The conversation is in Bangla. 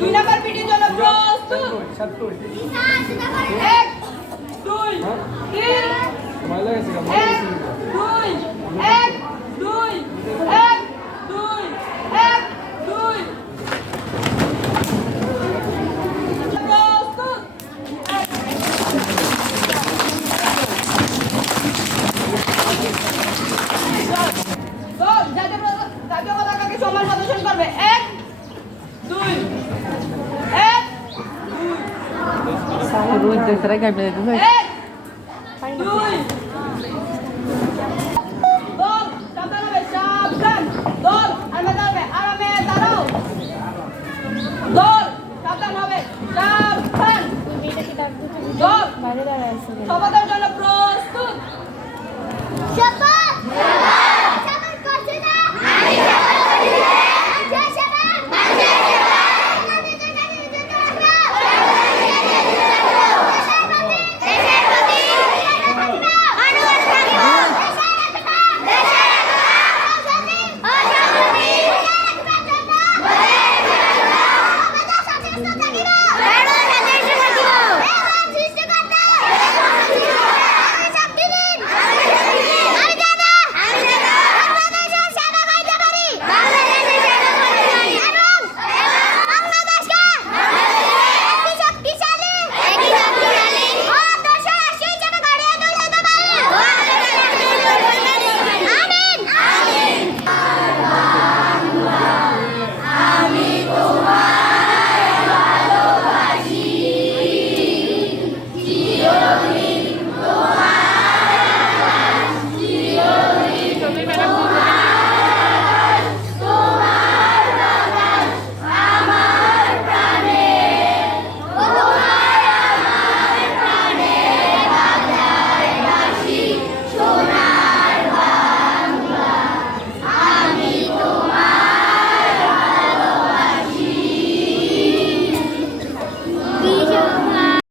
দুই নাম্বার পিটির জন্য প্রস্তুত। 1 2 3 1 2 1 2 1 2 1 2 প্রস্তুত। জাতীয় পতাকাকে সমান প্রদর্শন করবে। 1 2 1 রোজ দেখতে গাইবে দিতে 1 2 দল সাবধান হবে, সাবধান দল আরামে দাঁড়াও দল সাবধান হবে, সাবধান দল বাইরে দাঁড়ায় আছে।